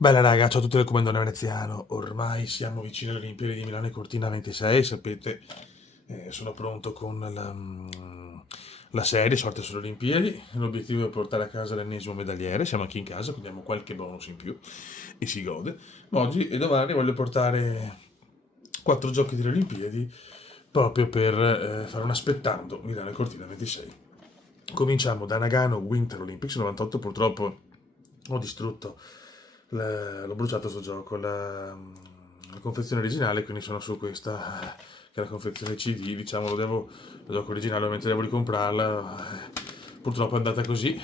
Bella raga, ciao a tutti del Comandone Veneziano. Ormai siamo vicini alle Olimpiadi di Milano e Cortina 26, sapete, sono pronto con la serie Sorte sulle Olimpiadi. L'obiettivo è portare a casa l'ennesimo medagliere, siamo anche in casa, quindi abbiamo qualche bonus in più e si gode. Ma oggi e domani voglio portare 4 giochi delle Olimpiadi proprio per fare un aspettando Milano e Cortina 26. Cominciamo da Nagano Winter Olympics 98, purtroppo ho distrutto, l'ho bruciato sto gioco, la confezione originale, quindi sono su questa, che è la confezione CD, diciamo, lo gioco originale, ovviamente devo ricomprarla, purtroppo è andata così,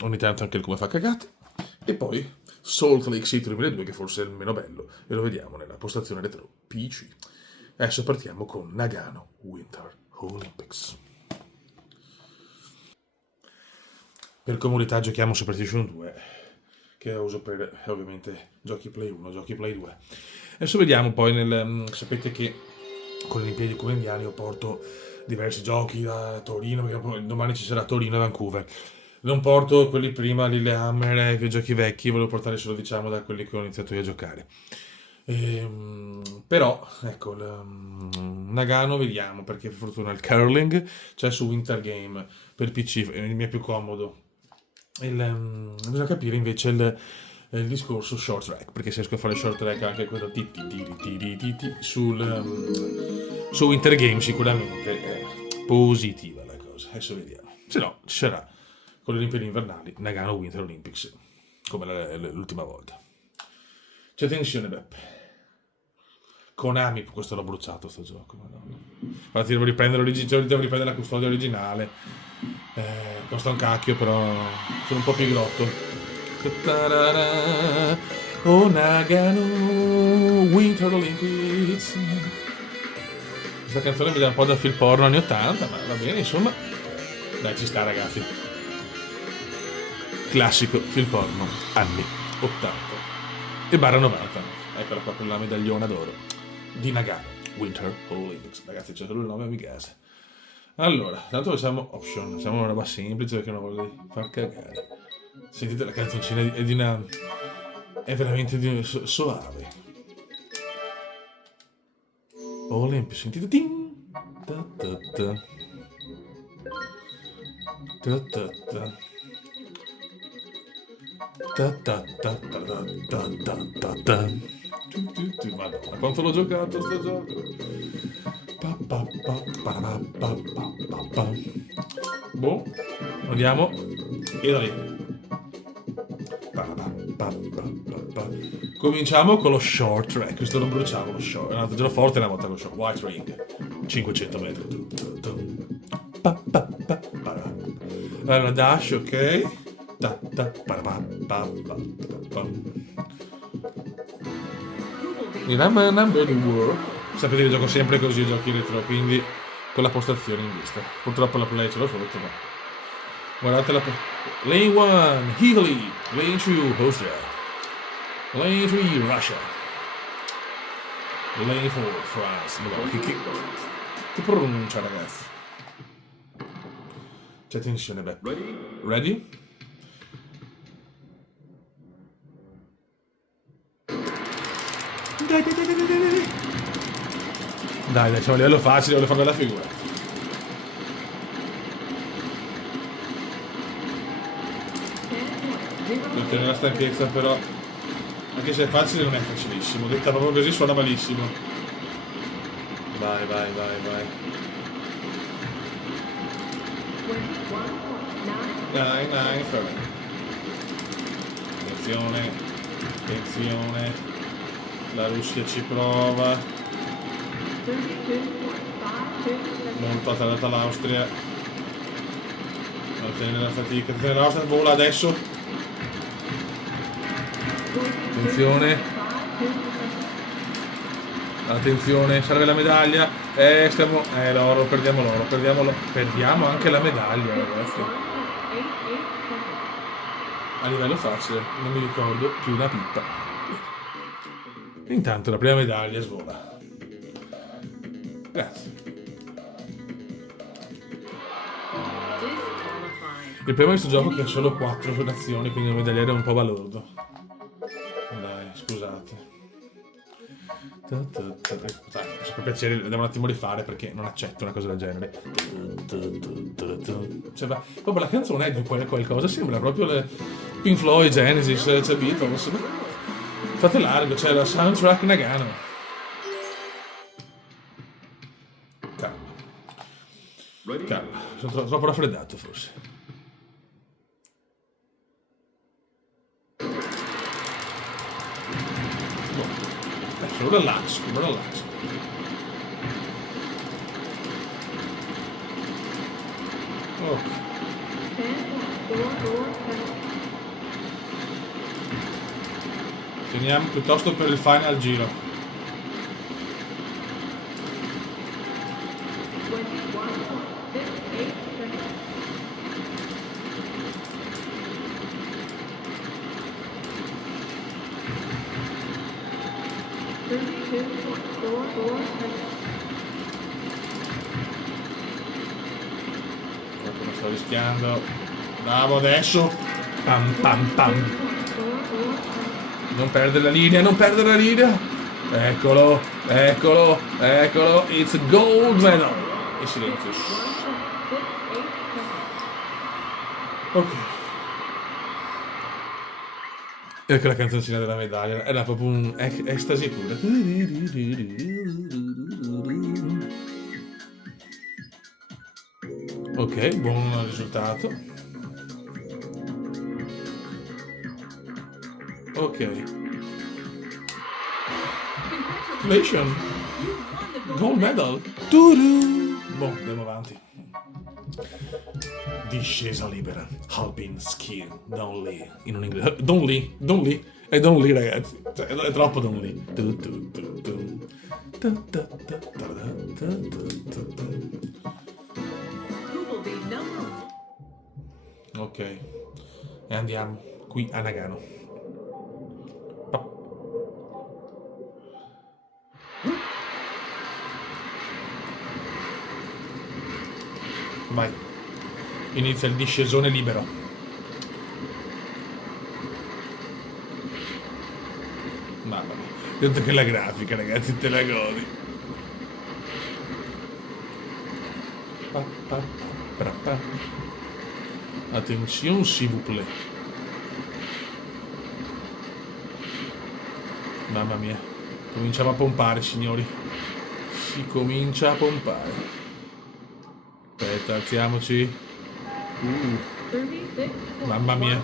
ogni tanto anche il come fa cagate. E poi Salt Lake City 2002, che forse è il meno bello, e lo vediamo nella postazione retro PC. Adesso partiamo con Nagano Winter Olympics. Per comodità giochiamo su PlayStation 2, che uso per ovviamente giochi Play 1, giochi Play 2. Adesso vediamo poi sapete che con le Olimpiadi Covendiane io porto diversi giochi da Torino, perché poi domani ci sarà Torino e Vancouver. Non porto quelli prima, Lillehammer, che giochi vecchi, volevo portare solo diciamo da quelli che ho iniziato io a giocare. Però, ecco, Nagano vediamo, perché per fortuna il curling c'è su Winter Game per PC, mi è più comodo. Bisogna capire invece il discorso short track, perché se riesco a fare short track anche quello su Winter Game sicuramente è positiva la cosa. Adesso vediamo. Se no, ci sarà con le Olimpiadi invernali Nagano Winter Olympics, come l'ultima volta. C'è tensione, Beppe. Konami, questo l'ho bruciato sto gioco, madonna. Infatti devo riprendere la custodia originale. Costa un cacchio, però sono un po' pigrotto. Oh Nagano, Winter Olympics. Questa canzone mi dà un po' da film porno anni 80, ma va bene, insomma. Dai, ci sta ragazzi. Classico film porno, anni 80. E barra 90. Eccola qua con la medagliona d'oro di Nagano Winter Olympics. Ragazzi, c'è solo il nome a mi casa. Allora, tanto facciamo option, facciamo una roba semplice perché non voglio far cagare. Sentite la canzoncina, è veramente soave. Olympus, sentite ting, ta ta ta, ta ta ta, ta ta ta ta ta ta ta. Madonna, quanto l'ho giocato sto gioco. Boh, andiamo. E da lì. Cominciamo con lo short track. Questo non bruciamo lo short. È andato già forte una volta con lo short. White ring. 500 metri. Allora, dash, ok. Il number world. Sapete che gioco sempre così, giochi retro, quindi con la postazione in vista. Purtroppo la play ce l'ho sotto, ma guardate la Lane 1, Italy. Lane 2, Austria. Lane 3, Russia. Lane 4, France. Madonna, che pronuncia, ragazzi. C'è tensione, beh. Ready? Dai, siamo a livello facile, voglio fare bella figura. Non tenere la stanchezza, però, anche se è facile, non è facilissimo. Detta proprio così suona malissimo. Vai. Nine, fermo. Attenzione. La Russia ci prova. Molto attardata l'Austria. Non tenere la fatica. L'Austria vola adesso. Attenzione, serve la medaglia. L'oro, perdiamo anche la medaglia, ragazzi. A livello facile, non mi ricordo più una pippa. Intanto la prima medaglia svola. Grazie. Il problema di questo gioco è che ha solo 4 nazioni, quindi un medagliere è un po' balordo. Scusate. Per piacere, devo un attimo rifare perché non accetto una cosa del genere. Sembra, proprio la canzone è di qualcosa, sembra proprio le Pink Floyd, Genesis, c'è Beatles. Fate largo, c'è la soundtrack Nagano. Calma, sono troppo raffreddato forse. Solo relax. Oh. Teniamo piuttosto per il final giro. Sto rischiando. Bravo adesso. Pam pam pam. Non perdere la linea. Eccolo. It's a gold medal. E silenzio. Ok. Ecco la canzoncina della medaglia. Era proprio un estasi pure. Ok, buon risultato. Ok. Congratulations! Gold medal! Boh, andiamo avanti. Discesa libera. Alpine ski. Don Lee. In un inglese. Don Lee. È Don Lee, ragazzi. Cioè, è troppo Don Lee. Ok. E andiamo qui a Nagano. Vai. Inizia il discesone libero. Mamma mia. Detto che la grafica, ragazzi, te la godi. Attenzione, s'il vous plaît. Mamma mia. Cominciamo a pompare, signori. Si comincia a pompare. Aspetta, alziamoci. Mamma mia.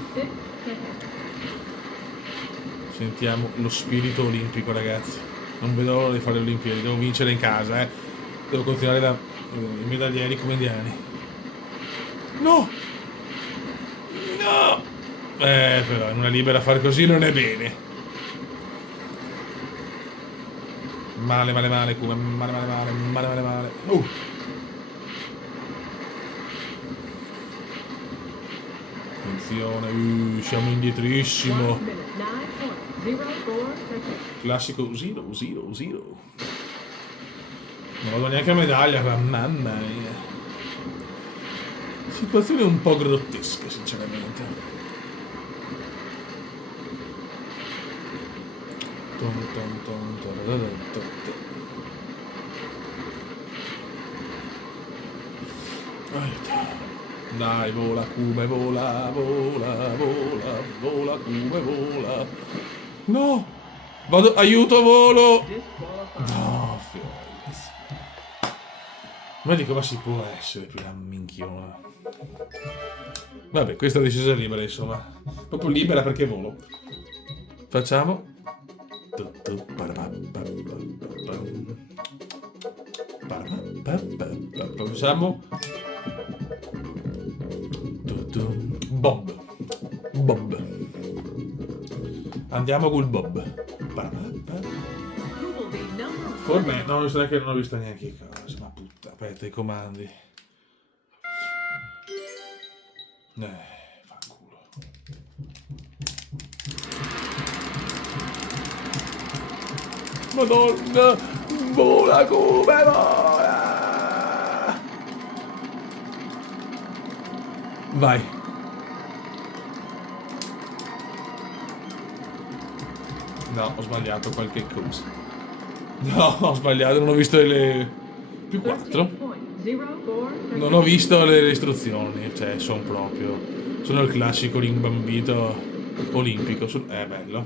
Sentiamo lo spirito olimpico, ragazzi. Non vedo l'ora di fare le Olimpiadi. Devo vincere in casa, eh. Devo continuare i medaglieri come indiani. No! Però in una libera fare così non è bene. Male, Kuma. Male. Attenzione, siamo indietrissimo. Classico 0. Non vado neanche a medaglia, ma mamma mia. Situazione un po' grottesca, sinceramente. Dai, vola Kuma, vola Kuma, vola. No! Vado, aiuto, volo! No, Fioris. Ma di come si può essere più la minchiona? Vabbè, questa è discesa libera, insomma. Proprio libera perché volo. Facciamo. Facciamo. Bob. Andiamo col Bob. Forse no, non ho visto neanche i cose. Ma puttana, aspetta, i comandi. Fa culo. Madonna, vola come vola. Vai. No, ho sbagliato qualche cosa. No, ho sbagliato, non ho visto le... più 4. Non ho visto le istruzioni, cioè sono proprio... Sono il classico rimbambito olimpico. È bello.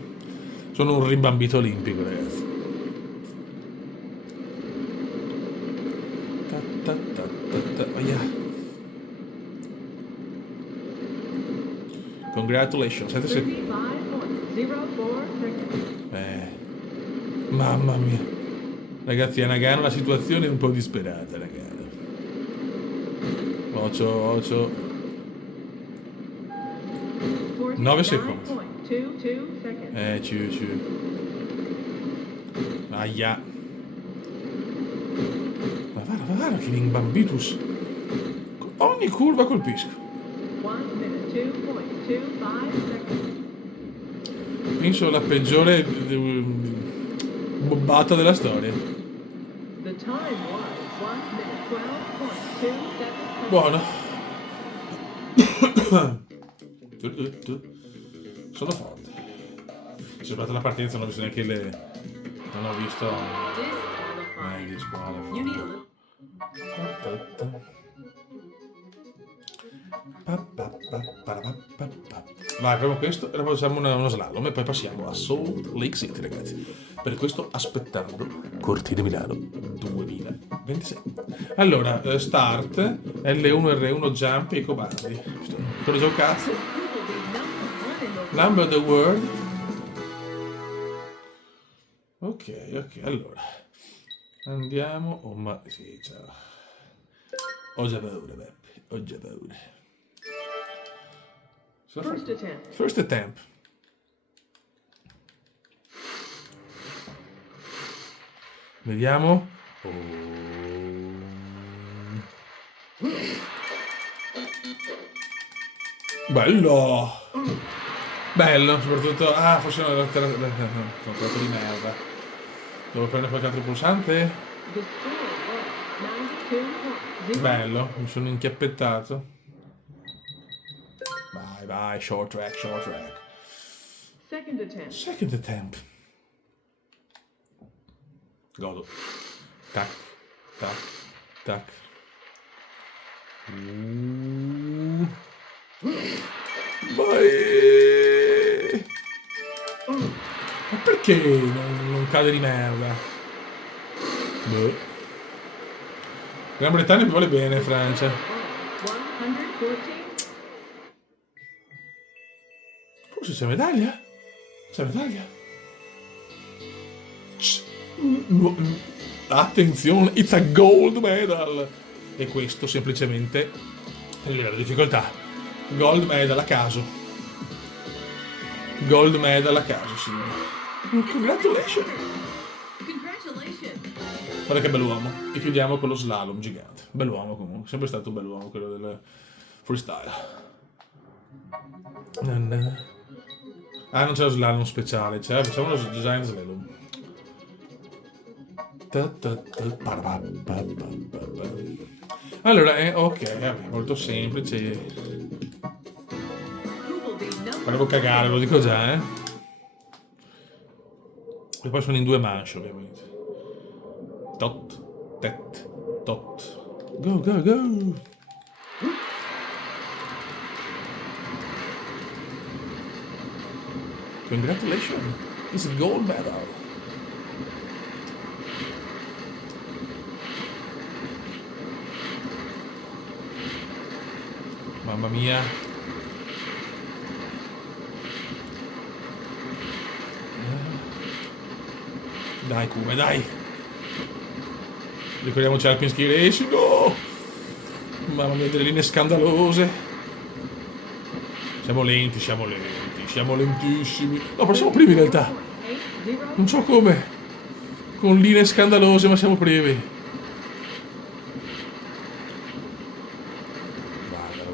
Sono un rimbambito olimpico, ragazzi. Oh yeah. Congratulations. 7 secondi. Mamma mia. Ragazzi, a Nagano la situazione è un po' disperata, ragazzi. Ocio. 9 secondi. Ciu. Aia. Ma guarda che rimbambitus. Ogni curva colpisco. Penso la peggiore bobbata della storia. Buono. Sono forte. C'è stata la partenza, non ho visto neanche le... Non ho visto... Vai, proviamo questo e poi facciamo uno slalom e poi passiamo a Salt Lake City, ragazzi. Per questo aspettando Cortina Milano 2026. Allora, start, L1, R1, jump e comandi. Quello già un cazzo. Number the world. Ok, allora. Andiamo. Oh, ma sì, ciao. Ho già paura, Beppe. Ho già paura. First attempt. Vediamo. Bello. Bello, soprattutto... Ah, forse non era un tratto di merda. Devo prendere qualche altro pulsante? Bello, mi sono inchiappettato. Vai, short track. Second attempt. Godo. Tac. Vai! Ma perché non cade di merda? Boh. Gran Bretagna mi vuole bene, Francia. Forse c'è medaglia? Attenzione, it's a gold medal! E questo semplicemente è il livello di difficoltà. Gold medal a caso. Signore. Congratulations! Guarda che bell'uomo. E chiudiamo con lo slalom gigante. Bell'uomo comunque, sempre stato un bell'uomo quello del freestyle. Ah, non c'è lo slalom speciale, facciamo lo design slalom. Allora, ok, vabbè, molto semplice. Farevo cagare, lo dico già, E poi sono in 2 manche, ovviamente. Tot. Go. Congratulations, it's a gold medal. Mamma mia. Dai, Kume, dai. Ricordiamoci Alpinski Racing. No! Mamma mia, delle linee scandalose. Siamo lentissimi. No, però siamo primi in realtà. Non so come. Con linee scandalose, ma siamo primi.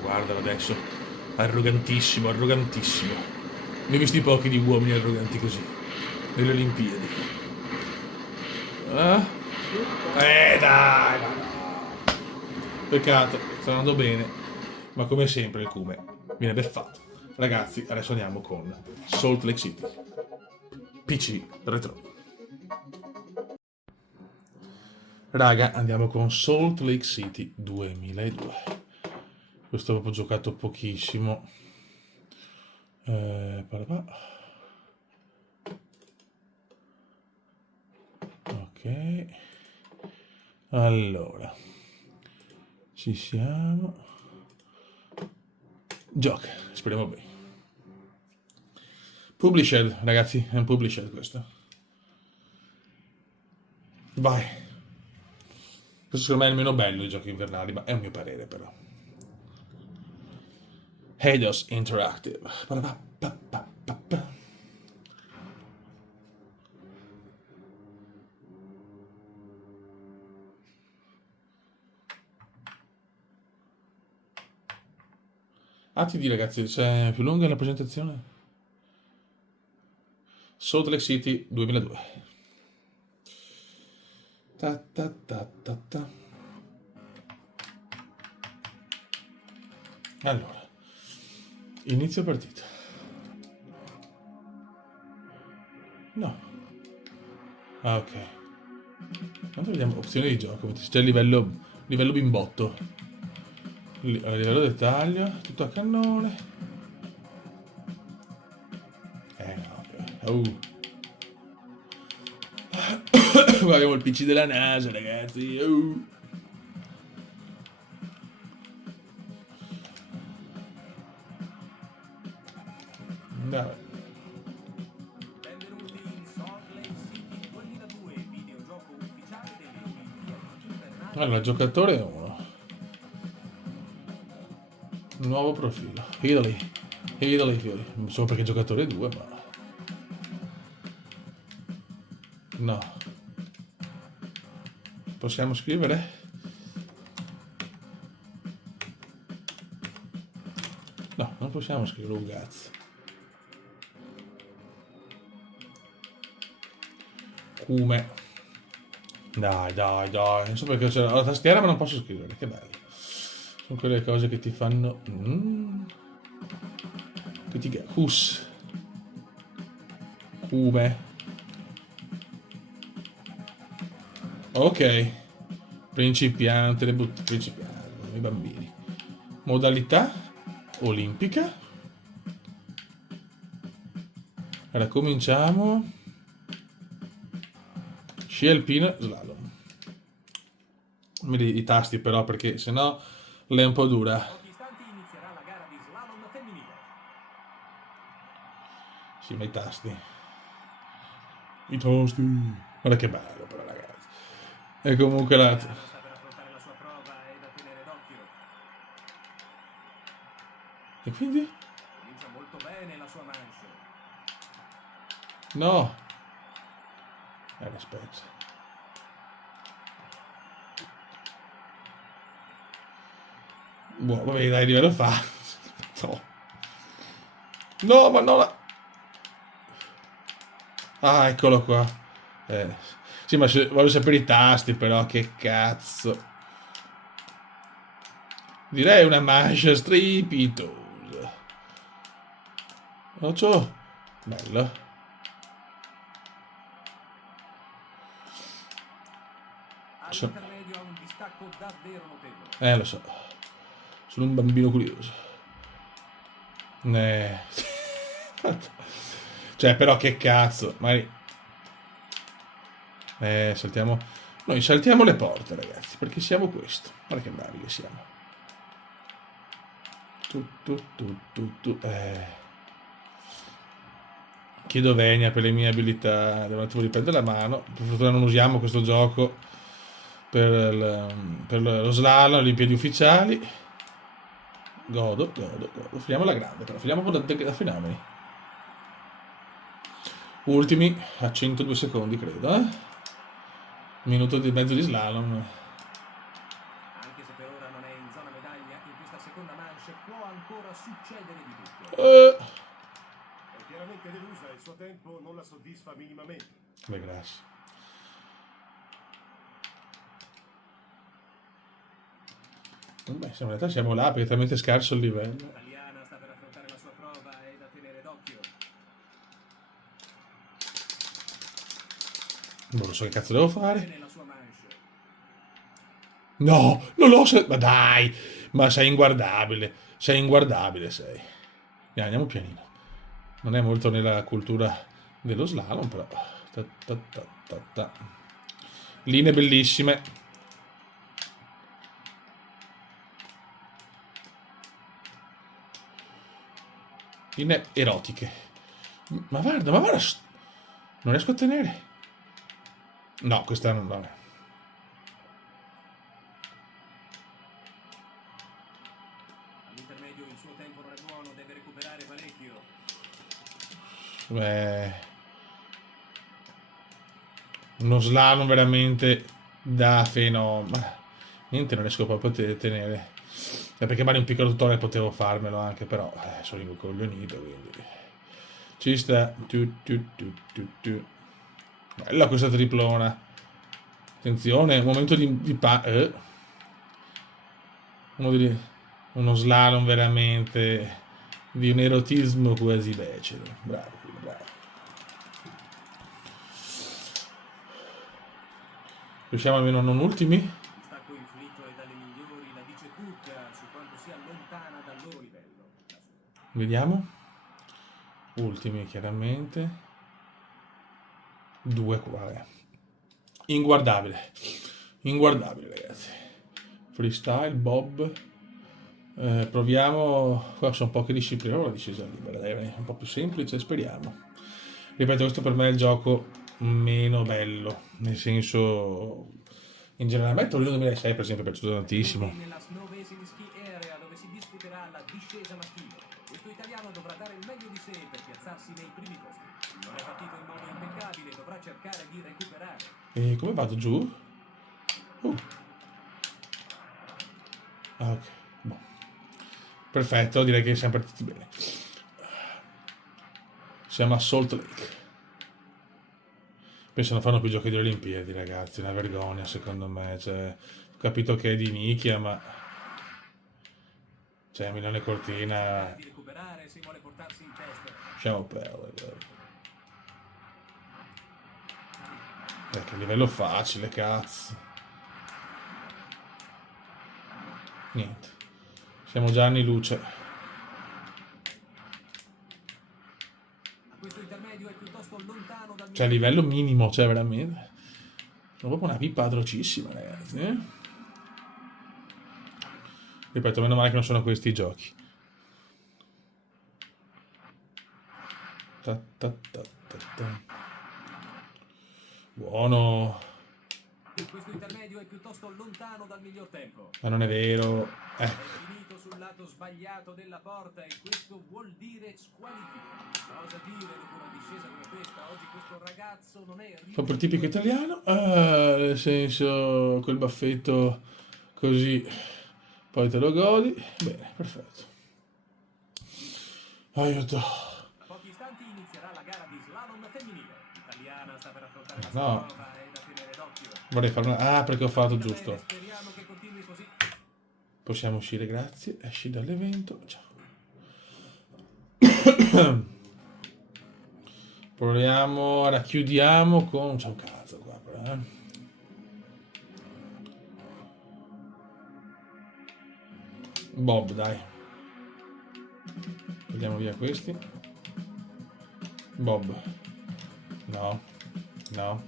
Guardalo adesso. Arrogantissimo. Ne ho visti pochi di uomini arroganti così. Nelle Olimpiadi. Dai. Peccato, sta andando bene. Ma come sempre il Kume viene beffato. Ragazzi, adesso andiamo con Salt Lake City. PC Retro. Raga, andiamo con Salt Lake City 2002. Questo avevo giocato pochissimo. Ok. Allora. Ci siamo. Gioca, speriamo bene. Published, ragazzi, è un published questo. Vai. Questo secondo me è il meno bello dei giochi invernali, ma è un mio parere però. Eidos Interactive. TD ragazzi, c'è più lunga la presentazione? Salt Lake City 2002. Ta ta ta ta ta. Allora, inizio partita. No. Ok. Quanto vediamo opzioni di gioco? C'è il livello bimbotto. A livello dettaglio, tutto a cannone. No. Qua abbiamo il PC della NASA, ragazzi. No. Allora, giocatore 1. Nuovo profilo. Italy, fiori. Non so perché giocatore 2, ma... No. Possiamo scrivere? No, non possiamo scrivere un cazzo. Cume. Dai. Non so perché c'è la tastiera, ma non posso scrivere. Che bello. Sono quelle cose che ti fanno... Hus. Cume. Ok. Principiante, i bambini. Modalità olimpica. Allora, cominciamo. Sci alpino, slalom. I tasti però, perché sennò lei è un po' dura. Sì, ma i tasti. Guarda che bello però, ragazzi. E comunque la... E quindi? Comincia molto bene la sua manche. No. Aspetta. Boh, vabbè, dai, livello fa. No. No, ma no la... Ah, eccolo qua. Sì, ma voglio sapere i tasti, però, che cazzo. Direi una manche strepitosa. Occhio. Bello. All'intermedio ha un distacco davvero notevole. Lo so. Sono un bambino curioso. Cioè, però che cazzo. Magari... saltiamo... Noi saltiamo le porte, ragazzi, perché siamo questo. Guarda che bravi che siamo. Chiedo venia per le mie abilità. Devo un attimo riprendere la mano. Per fortuna non usiamo questo gioco per lo slalom, le Olimpiadi ufficiali. Godo. Finiamo la grande, però. Finiamo da fenomeni. Ultimi a 102 secondi, credo. Minuto e mezzo di slalom. Anche se per ora non è in zona medaglia, in questa seconda manche può ancora succedere di tutto. È chiaramente delusa, il suo tempo non la soddisfa minimamente. Beh, grazie. Beh, in realtà siamo là perché è talmente scarso il livello. L'italiana sta per affrontare la sua prova, è da tenere d'occhio. Non so che cazzo devo fare. nella sua manche. No, non l'ho... Ma dai! Ma sei inguardabile. Sei inguardabile, sei. Andiamo pianino. Non è molto nella cultura dello slalom, però... Ta, ta, ta, ta, ta. Linee bellissime. Linee erotiche. Ma guarda, ma guarda... Non riesco a tenere. No, questa non... Vabbè. All'intermedio il suo tempo non è buono, deve recuperare parecchio. Uno slalom veramente da fenomeno. Niente, non riesco proprio a tenere. Perché magari un piccolo tutorial potevo farmelo anche, però sono incoglionito, quindi... Ci sta. Bella questa triplona. Attenzione, un momento uno slalom veramente di un erotismo quasi becero. Bravo, bravo. Riusciamo almeno non ultimi? Il distacco inflitto è dalle migliori, la dice tutta su quanto sia lontana dal loro livello. Vediamo. Ultimi, chiaramente. 2 qua. Inguardabile. Inguardabile, ragazzi. Freestyle, Bob. Proviamo. Qua sono poche discipline. La discesa libera, dai, un po' più semplice, speriamo. Ripeto, questo per me è il gioco meno bello. Nel senso. In generale, a me Torino 2006 per esempio è piaciuto tantissimo. Nella Snowbasin Ski Area dove si disputerà la discesa maschile. Questo italiano dovrà dare il meglio di sé per piazzarsi nei primi posti. Non è partito in modo impeccabile, dovrà cercare di recuperare. E come vado giù? Ok, boh. Perfetto, direi che siamo partiti bene. Siamo a Salt Lake. Penso non fanno più giochi delle Olimpiadi, ragazzi. Una vergogna, secondo me. Cioè, ho capito che è di nicchia, ma... Cioè, Milano Cortina... Di recuperare se vuole portarsi in testa. Lasciamo perdere. Che livello facile, cazzo. Niente. Siamo già anni luce. Questo intermedio è piuttosto lontano dal Cioè, livello minimo, cioè, veramente. Sono proprio una pippa atrocissima, ragazzi. Ripeto, meno male che non sono questi i giochi. Ta, ta, ta, ta, ta. Buono. Questo intermedio è piuttosto lontano dal miglior tempo. Ma non è vero. È finito sul lato sbagliato della porta e questo vuol dire squalifica. Cosa dire dopo una discesa come questa? Oggi questo ragazzo non è... Proprio tipico italiano. Nel senso, quel baffetto così. Poi te lo godi. Bene, perfetto. Aiuto. Tra pochi istanti inizierà la gara di slalom femminile. L'italiana sta per affrontare la No. prova e da tenere d'occhio. Vorrei fare una... Ah, perché ho fatto giusto. Speriamo che continui così. Possiamo uscire, grazie. Esci dall'evento. Ciao. Proviamo. Ora chiudiamo con... C'è un cazzo qua, però, Bob, dai. Togliamo via questi. Bob. No. No.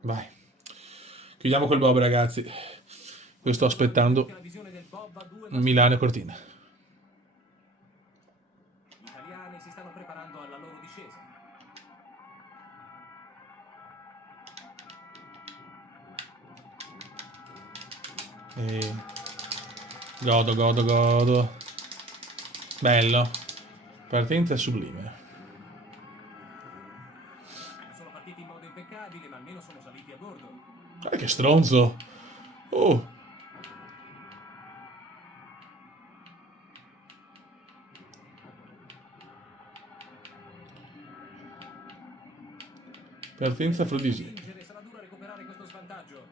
Vai. Chiudiamo col Bob, ragazzi. Io sto aspettando Milano e Cortina. Gli italiani si stanno preparando alla loro discesa. E... Godo. Bello. Partenza sublime. Sono partiti in modo impeccabile, ma almeno sono saliti a bordo. Che stronzo. Oh. Partenza afrodisiaca. Sarà duro recuperare questo svantaggio.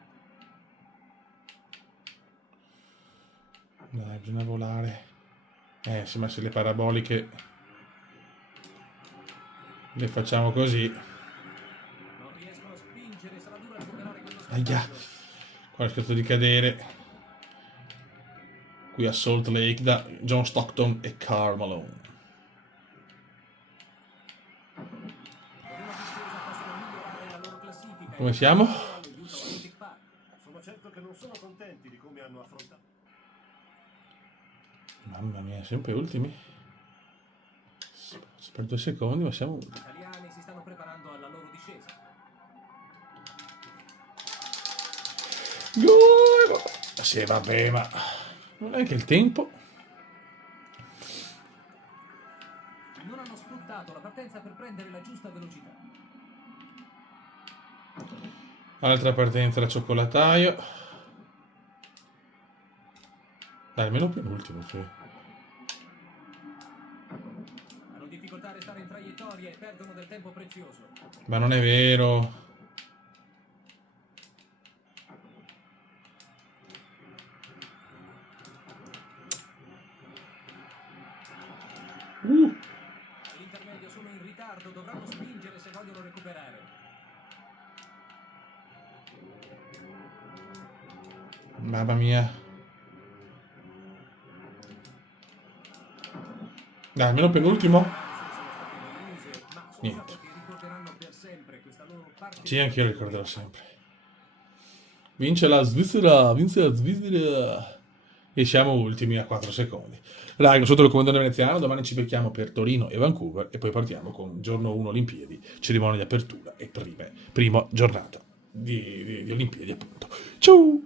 Dai, bisogna volare. Sì, ma se le paraboliche le facciamo così. Non riescono a spingere, sarà dura recuperare quello Ahia, svantaggio. qua ho rischiato di cadere. Qui a Salt Lake da John Stockton e Karl Malone. Con una discesa possono migliorare la loro classifica. Come siamo? Allo Youth Olympic Park. Sono certo che non sono contenti di come hanno affrontato. Mamma mia, sempre ultimi. Per 2 secondi, ma siamo Gli ultimi. italiani si stanno preparando alla loro discesa. Gol! Sì, vabbè, ma non è che il tempo. Non hanno sfruttato la partenza per prendere la giusta velocità. Altra partenza da cioccolataio. Dai, almeno penultimo, cioè. Hanno difficoltà a restare in traiettoria e perdono del tempo prezioso. Ma non è vero. All'intermedio sono in ritardo, dovranno spingere se vogliono recuperare. Mamma mia. Dai, almeno penultimo. Ma sono Niente. giocatori che ricorderanno per sempre questa loro parte. Sì, anche io ricorderò sempre. Vince la Svizzera, vince la Svizzera. E siamo ultimi a 4 secondi. Raga, sotto il comandante veneziano, domani ci becchiamo per Torino e Vancouver e poi partiamo con giorno 1 Olimpiadi, cerimonia di apertura e prima giornata di Olimpiadi appunto. Ciao!